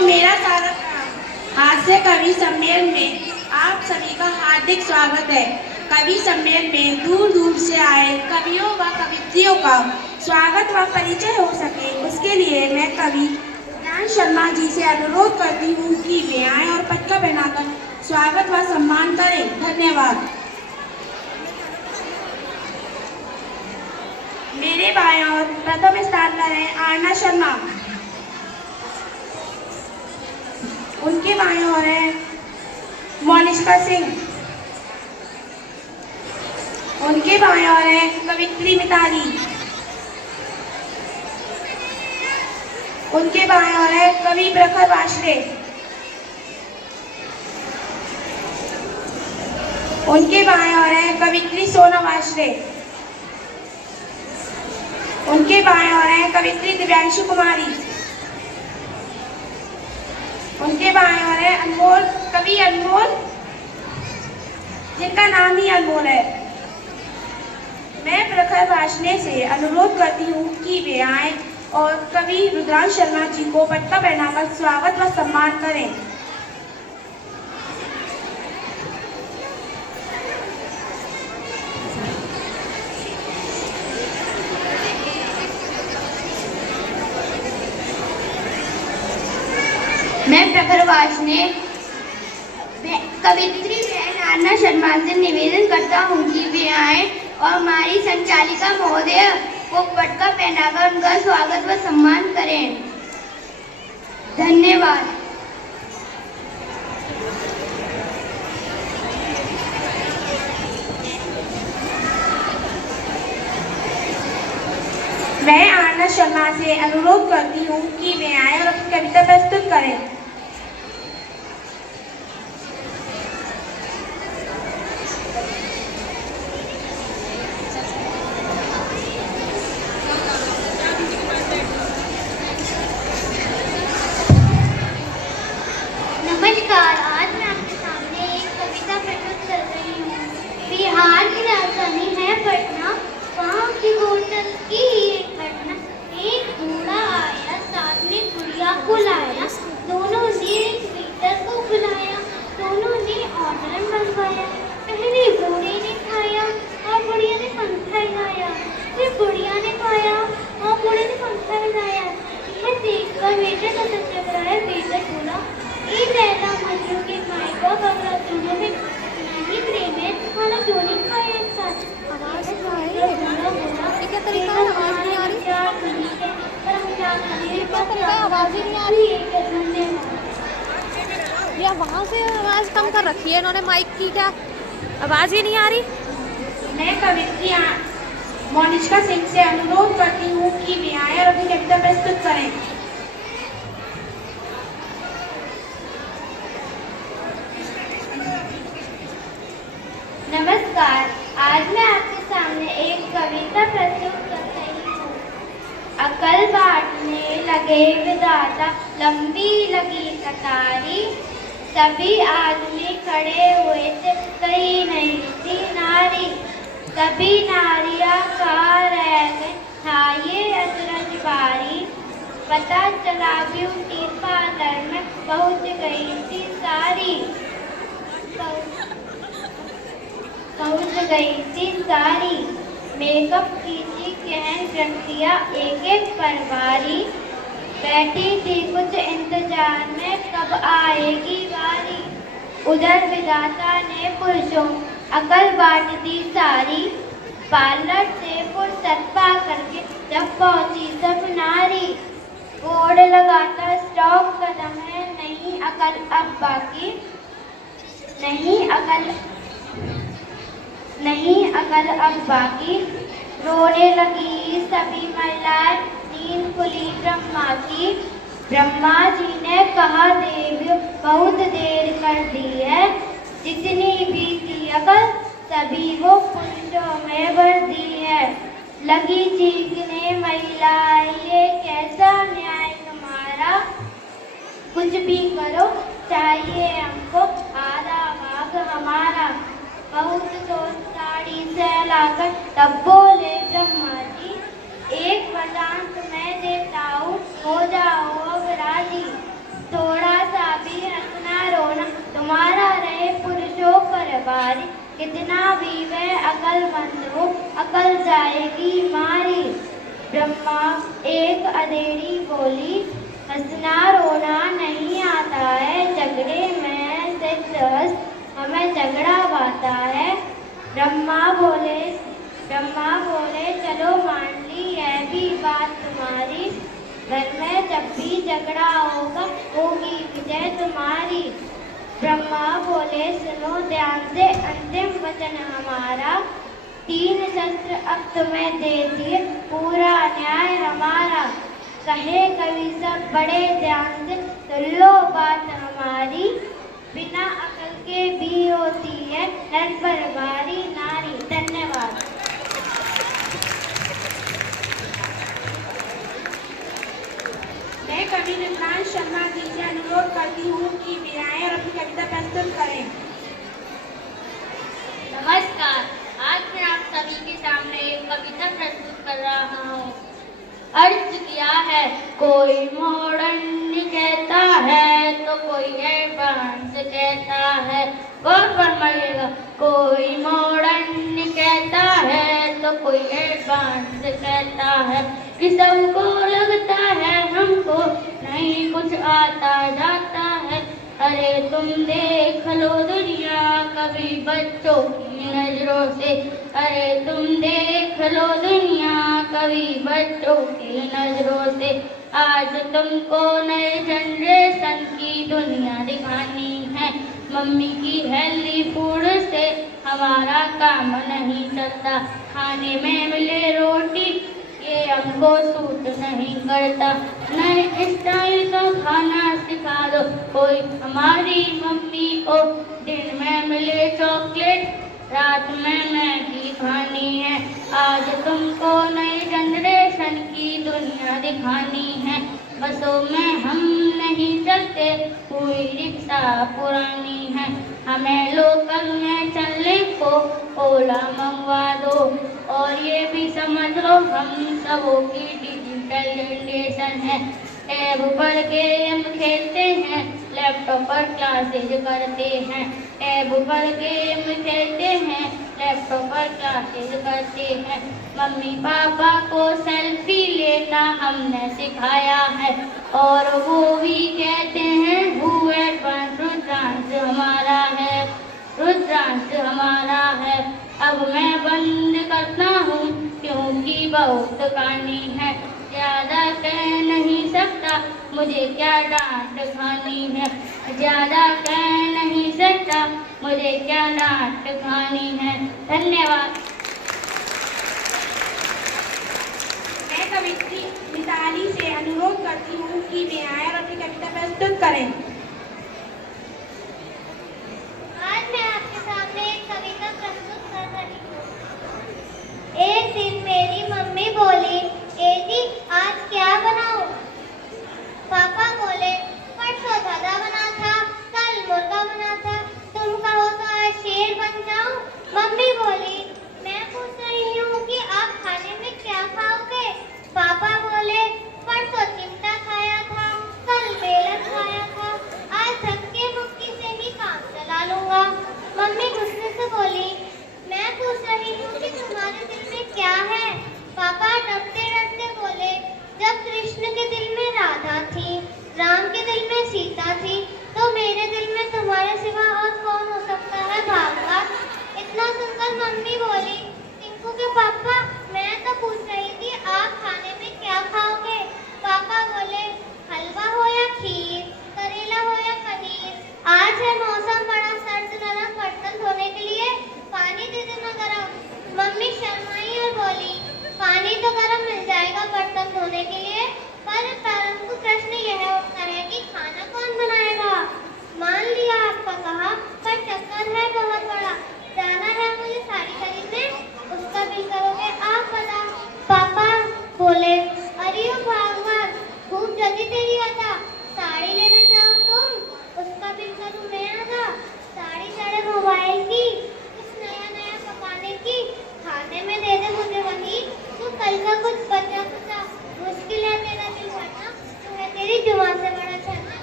मेरा स्वागत हास्य कवि सम्मेलन में आप सभी का हार्दिक स्वागत है। कवि सम्मेलन में दूर दूर से आए कवियों व कवियत्रियों का स्वागत व परिचय हो सके, उसके लिए मैं कवि रुद्रांश शर्मा जी से अनुरोध करती हूँ कि वे आए और पटका पहनाकर स्वागत व सम्मान करें। धन्यवाद। मेरे बाएं ओर प्रथम स्थान पर है आरना शर्मा, उनके बाएं ओर है मोनिका सिंह, उनके बाएं ओर है कवित्री मिताली, उनके बाएं ओर है कवि प्रखर वाशरे, उनके बाएं ओर है कवित्री सोना वाशरे, उनके बाएं ओर है कवित्री दिव्यांशु कुमारी, उनके बाएं ओर है अनमोल, कवि अनमोल, जिनका नाम ही अनमोल है। मैं प्रखर वाशने से अनुरोध करती हूँ कि वे आए और कवि रुद्रांश शर्मा जी को पटका पहनाकर स्वागत व सम्मान करें। मैं प्रखर वाशने कवित्री बहन आरना शर्मा से निवेदन करता हूँ कि वे आए और हमारी संचालिका महोदय को पटका पहनाकर उनका स्वागत व सम्मान करें। धन्यवाद। मैं आरना शर्मा से अनुरोध करती हूँ कि वे आए और अपनी कविता प्रस्तुत करें। नमस्कार, आज मैं आपके सामने एक कविता प्रस्तुत कर रही हूँ। बिहार की राजधानी है पटना, वहाँ की होटल की एक घटना। एक बूढ़ा आया, साथ में गुड़िया को लाया, दोनों ने वेटर को बुलाया, दोनों ने ऑर्डर मंगवाया। पहले बूढ़े ने खाया और बुढ़िया ने पंखा हिलाया, फिर बुढ़िया ने खाया और बूढ़े ने पंखा हिलाया। यह देखकर वेटर का सत्याग्रह वेटर बोला, ये लैला मजनू के मायका बगला दोनों में नहीं प्रेम है, खाना क्यों नहीं खाया एक साथ? आवाज नहीं आ रही, क्या तरीका है? आवाज नहीं आ रही, पर हम क्या करें? क्या तरीका है? आवाज ही नहीं आ रही। या वहाँ से आवाज कम कर रखी है इन्होंने माइक की, क्या आवाज ही नहीं आ रही? मैं कवित्री मोनिका सिंह से अनुरोध करती हूँ कि वे आए और अपनी कविता प्रस्तुत करें। नमस्कार, आज मैं आपके सामने एक कविता प्रस्तुत कर रही हूँ। अकल बांटने लगे विधाता, लंबी लगी कतारी, सभी आदमी खड़े हुए थे, कहीं नहीं थी नारी। सभी नारियां कहाँ रह गई, था ये अचरज बारी। पता चला ब्यूटी पार्लर में पहुँच गई थी सारी, पहुँच गई थी सारी। मेकअप की थी गहन प्रक्रिया एक एक पर बारी, बैठी थी कुछ इंतजार में कब आएगी बारी। उधर विधाता ने पुरुषों अकल बांट दी सारी, पार्लर से फुर्सत पा करके जब पहुंची सब नारी। बोर्ड लगाता स्टॉक कदम है, नहीं अकल अब बाकी, नहीं अकल अब बाकी। रोने लगी सभी महिलाएं, नींद खुली ब्रह्मा की, ब्रह्मा जी ने कहा देव बहुत देर कर दी है, जितनी भी थी अकल सभी वो पुरुषों में भर दी है। लगी चीखने महिला ये कैसा न्याय तुम्हारा, कुछ भी करो चाहिए हमको आधा भाग हमारा। बहुत सोच साड़ी सहलाकर तब बोले ब्रह्मा जी, एक वरदान तुम्हें देता हूँ हो जाओ अब राजी। थोड़ा सा भी हंसना रोना तुम्हारा रहे पुरुषों पर भारी, कितना भी वह अकलमंद हो अकल जाएगी मारी। ब्रह्मा एक अधेड़ी बोली, हंसना रोना नहीं आता है, झगड़े में से सहज हमें झगड़ा बाता है। ब्रह्मा बोले चलो मान ली यह भी बात तुम्हारी, घर में जब भी झगड़ा होगा होगी विजय तुम्हारी। ब्रह्मा बोले सुनो ध्यान से अंतिम वचन हमारा, 3 शस्त्र अब तुम्हें दे दिए पूरा न्याय हमारा। कहे कवि सब बड़े ध्यान से सुन लो बात हमारी, बिना अकल के भी होती है नर पर भारी नारी। धन्यवाद। मैं कवि निधान शर्मा जी से अनुरोध करती हूँ कि वे आएं और अपनी कविता प्रस्तुत करें। नमस्कार, आज मैं आप सभी के सामने एक कविता प्रस्तुत कर रहा हूँ। अर्ज किया है, कोई मॉडर्न कहता है तो कोई एडवांस कहता है। गौर फरमाइएगा, कोई मॉडर्न कहता है तो कोई एडवांस कहता है, कि सबको लगता है हमको नहीं कुछ आता जाता है। अरे तुम देख लो दुनिया कभी बच्चों की नजरों से, अरे तुम देख लो दुनिया कभी बच्चों की नजरों से। आज तुमको नए जनरेशन की दुनिया दिखानी है, मम्मी की हेल्दी फूड से हमारा काम नहीं चलता। खाने में मिले रोटी ये हमको सूट नहीं करता, नए स्टाइल का खाना सिखा दो कोई हमारी मम्मी को। दिन में मिले चॉकलेट रात में मैगी खानी है, आज तुमको नई जनरेशन की दुनिया दिखानी है। बसों में हम नहीं चलते कोई रिक्शा पुरानी है, हमें लोकल में चलने को ओला मंगवा दो। और ये भी समझ लो हम सबों की डिजिटल जनरेशन है, टैब पर गेम खेलते हैं लैपटॉप पर क्लासेज करते हैं, टैब पर गेम खेलते हैं लैपटॉप पर क्लासेज करते हैं। मम्मी पापा को सेल्फी लेना हमने सिखाया है, और वो भी कहते हैं हु एडवांस रुद्रांश हमारा है, रुद्रांश हमारा है। अब मैं बंद करता हूँ क्योंकि बहुत कहानी है, ज्यादा कह नहीं सकता मुझे क्या डांट खानी है, ज्यादा कह नहीं सकता मुझे क्या डांट खानी है। धन्यवाद। मैं कवित्री मिताली से अनुरोध करती हूँ कि वे आएं और अपनी कविता प्रस्तुत करें। आज मैं आपके सामने एक कविता प्रस्तुत कर रही हूँ। एक दिन मेरी मम्मी बोली, जी आज क्या बनाऊं? पापा बोले, परसों गधा बना था, कल मुर्गा बना था, तुम कहो तो आज शेर बन जाऊं? मम्मी बोली, मैं पूछ रही हूँ कि आप खाने में क्या खाओगे? पापा बोले, परसों चिमटा खाया था, कल बेलन खाया था, आज धक्के मुक्की से ही काम चला लूंगा। मम्मी गुस्से से बोली, मैं पूछ रही हूँ कि तुम्हारे दिल में क्या है? पापा डरते डरते बोले, जब कृष्ण के दिल में राधा थी, राम के दिल में सीता थी, तो मेरे दिल में तुम्हारे सिवा और कौन हो सकता है भागवत। इतना सुनकर मम्मी बोली, टिंकू के पापा मैं तो पूछ रही थी आप खाने में क्या खाओगे? पापा बोले, हलवा हो या खीर, करेला हो या पनीर। आज है मौसम बड़ा सर्द नरम, बर्तन धोने के लिए पानी दे देना गरम। मम्मी शर्माई और बोली, पानी तो गरम मिल जाएगा बर्तन धोने के लिए, पर परंतु प्रश्न यह रही हूँ भागवत, खूब जल्दी तेरी आता, साड़ी लेने जाओ तुम, उसका बिल करूँ मैं आधा, साड़ी चढ़े मोबाइल की, कुछ नया नया पकाने की, खाने में दे दे मुझे वही, तो कल का कुछ बचा कुचा, मुश्किल है तेरा दिल भरना, तो है तेरी जुबान से बड़ा छलना।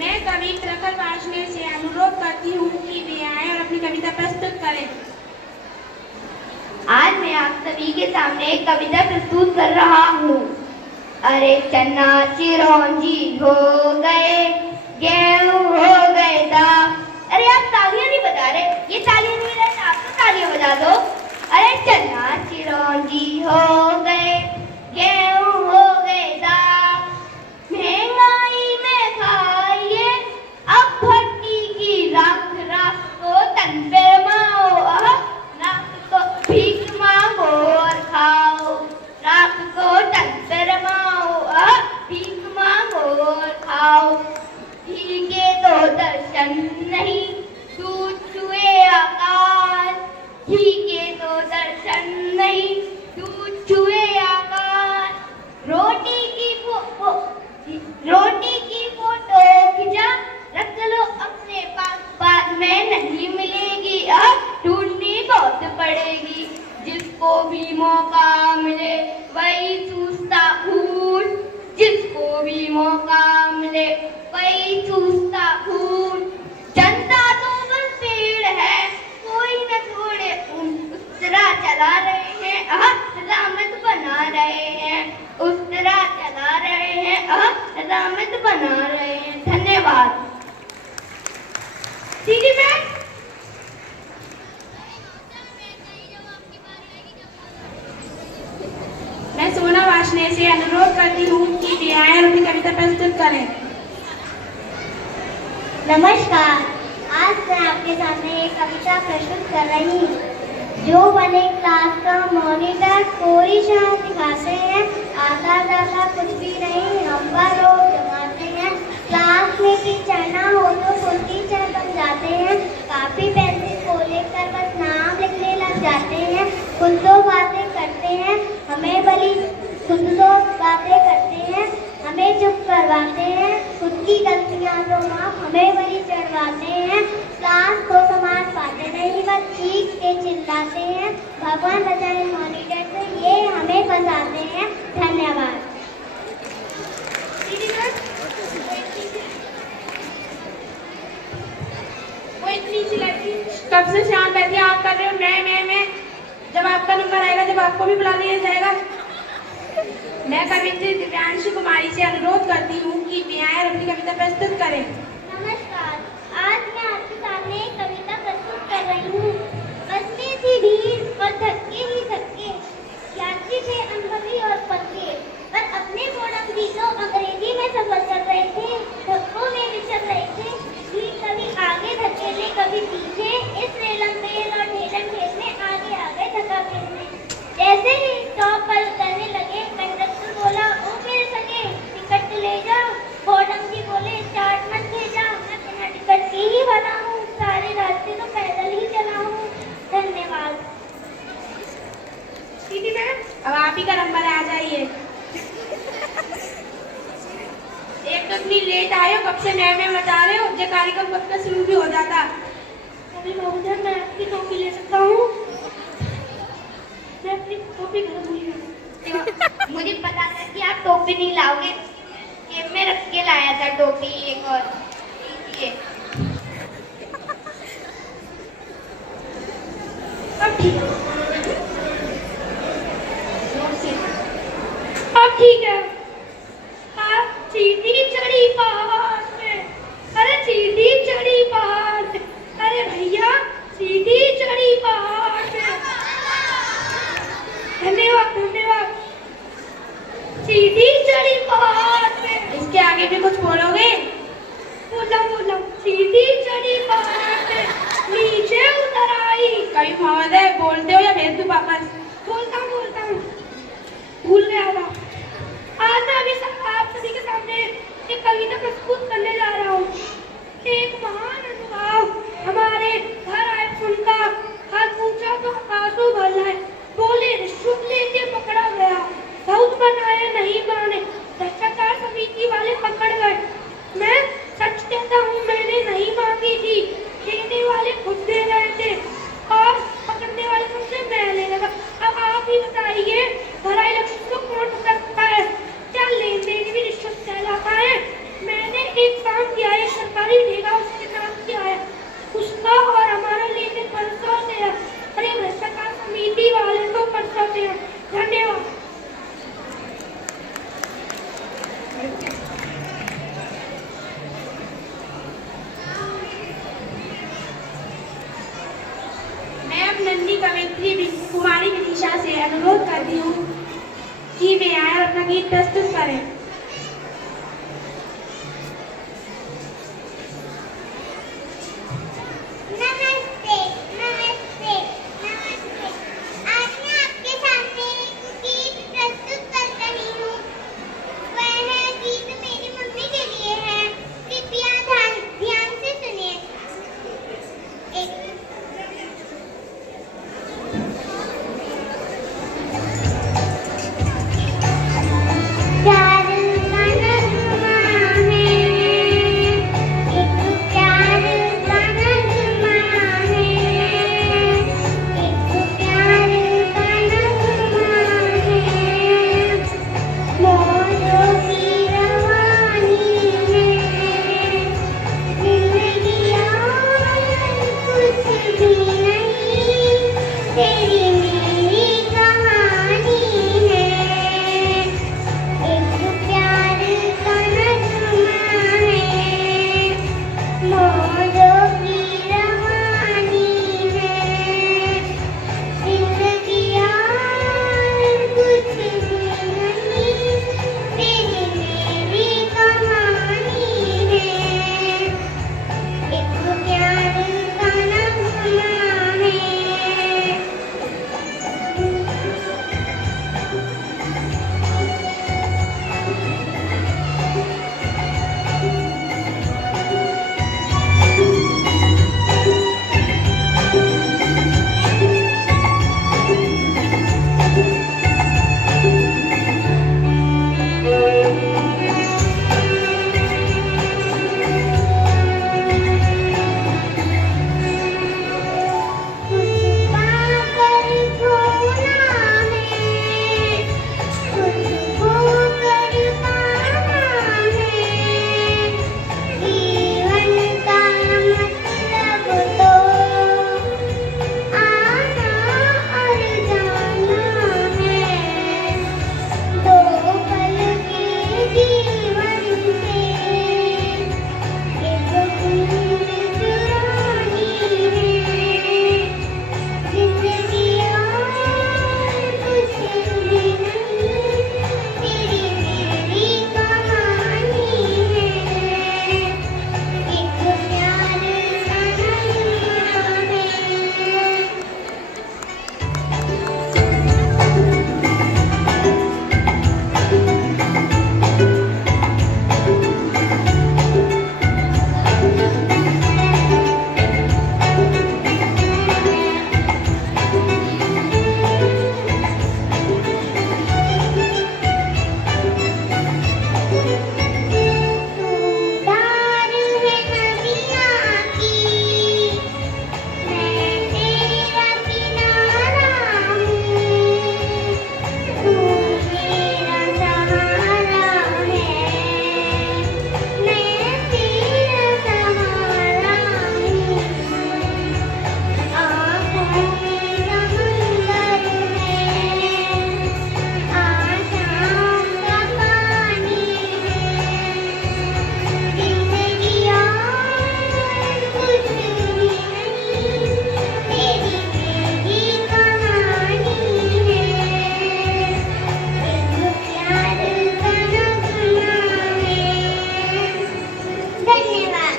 मैं कवि प्रखर वार्ष्णेय से अनुरोध करती हूँ कि वे आए और अपनी कविता प्रस्तुत करें। आज मैं आप सभी के सामने एक कविता प्रस्तुत कर रहा हूँ। अरे चना चिरौंजी हो गए, गेहूं हो गए दाम। अरे आप तालियां नहीं बजा रहे, ये तालियां नहीं बजा रहे, आप तो तालियां बजा दो। अरे चना चिरौंजी हो गए, गेहूं हो गए दाम। महंगाई में खाइए अब भट्टी की राख, राख को तन पे रमाओ, राख को भीख मांगो और खाओ, राख को तन पे रमाओ, भीख मांगो और खाओ। घी के तो दर्शन नहीं, दूध छुए आकाश, घी के तो दर्शन नहीं, दूध छुए आकाश। रोटी की फोटो खिंचा रख लो अपने पास, बाद में नहीं मिलेगी, ढूंढनी बहुत पड़ेगी। जिसको भी मौका मिले वही चूसता खून, जिसको भी मौका मिले वही चूसता खून। जनता तो बस पेड़ है, कोई न छोड़े उस तरह चला रहे हैं, रामत बना रहे हैं, उस तरह चला रहे हैं, रामत बना रहे हैं। धन्यवाद। दीदी मैम, मैं सोना वार्ष्णेय से अनुरोध करती हूँ कि वे आए और अपनी कविता प्रस्तुत करें। नमस्कार, आज मैं आपके सामने एक कविता प्रस्तुत कर रही हूँ। जो बने क्लास का मॉनिटर, कोई शाह दिखाते हैं, आता जाता कुछ भी नहीं, नंबर रोज जमाते हैं। क्लास में टीचर ना हो तो खुद टीचर बन जाते हैं, कापी पेंसिल को लेकर बस नाम लिखने लग जाते हैं। खुद तो बातें करते हैं, हमें भली खुद तो बातें करते हैं, हमें चुप करवाते हैं, खुद की गलतियां तो माफ हमें भली चढ़वाते हैं। क्लास को संभाल पाते नहीं, बस चीख के चिल्लाते हैं। भगवान बचाए मॉनिटर से, ये हमें फंसाते हैं। धन्यवाद। वो इतनी सी लड़की कब से शांत बैठी है, आप कर रहे हो मैं। जब आपका नंबर आएगा, जब आपको भी बुला लिया जाएगा। मैं कवित्री दिव्यांशी कुमारी से अनुरोध करती हूँ कि वे आए और अपनी कविता प्रस्तुत करें। नमस्कार, आज मैं आपके सामने एक कविता प्रस्तुत कर रही हूँ। बस में थी भीड़ और धक्के ही धक्के, यात्री थे अनुभवी और पक्के, पर अपने बोर्ड भी तो अंग्रेजी में सफर कर रहे थे, धक्कों में विचर रहे थे। भीड़ कभी आगे धकेले कभी पीछे, इस रेलम बेल और ढेलम ढेल में आगे आगे धक्का खेलने। जैसे ही स्टॉप पर करने लगे, कंडक्टर बोला ओ मेरे सगे टिकट ले जाओ। बॉडम जी बोले स्टार्ट मत भेजा, मैं बिना टिकट के ही बना हूँ, सारे रास्ते तो पैदल ही चला हूँ। धन्यवाद। दीदी मैम, अब आप ही का नंबर है, आ जाइए। एक तो इतनी लेट आए हो, कब से मैं बता रहे हो, जो कार्यक्रम कब तक शुरू भी हो जाता। अभी महोदय, मैं आपकी टोपी ले सकता हूँ? मैं अपनी टोपी घर भूल गई। मुझे पता था कि आप टोपी नहीं लाओगे, जेब में रख के लाया था टोपी एक और। लीजिए। अब ठीक है। आप सीधी चढ़ी पहाड़ पे, अरे सीधी चढ़ी पहाड़ पे, अरे भैया सीधी चढ़ी पहाड़ पे। धन्यवाद। सीधी चढ़ी पहाड़ पे। इसके आगे भी कुछ बोलोगे? बोला सीधी चढ़ी पहाड़ पे, नीचे उतर आई। कभी महोदय बोलते हो या भेज दूं वापस? बोलता हूँ, भूल गया था। आज मैं अभी आप सभी के सामने एक कविता प्रस्तुत करने जा रहा हूँ। एक महान अनुभव हमारे घर आए सुनकर, हाथ पूछा तो आंसू धन्यवाद। मैं अब नन्ही कवियत्री कुमारी विदिशा से अनुरोध करती हूँ कि वे आए और अपना गीत प्रस्तुत करें। नमस्ते नमस्ते नमस्ते। आज मैं आपके सामने एक गीत प्रस्तुत कर रही हूँ। वह गीत मेरी मम्मी के लिए है। कृपया ध्यान से सुनिए। प्यार का नगमा है, एक प्यार का नगमा है, एक प्यार का नगमा है। मौजों की रवानी है, जिंदगी और कुछ भी नहीं, तेरी मेरी कहानी है। एक प्यार का नगमा है, मौजों की रवानी है, जिंदगी और कुछ भी नहीं, तेरी मेरी कहानी है। एक प्यार का नगमा है। कुछ पाकर खोना है, कुछ खोकर पाना है। जीवन का मतलब तो आना और जाना है। दो पल के जीवन से एक बूंद चुरानी है। जिंदगी और कुछ भी नहीं, तेरी मेरी कहानी है। एक प्यार का नगमा है। तार है नदियाँ की, मैं तेरा किनारा हूँ। तू मेरा सहारा है, मैं तेरा सहारा हूँ। आँखों में समंदर है, आशाओं का पानी है। जिंदगी और कुछ भी नहीं, तेरी मेरी कहानी है। एक प्यार का नगमा है। धन्यवाद।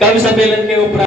कवि सम्मेलन के उपरांत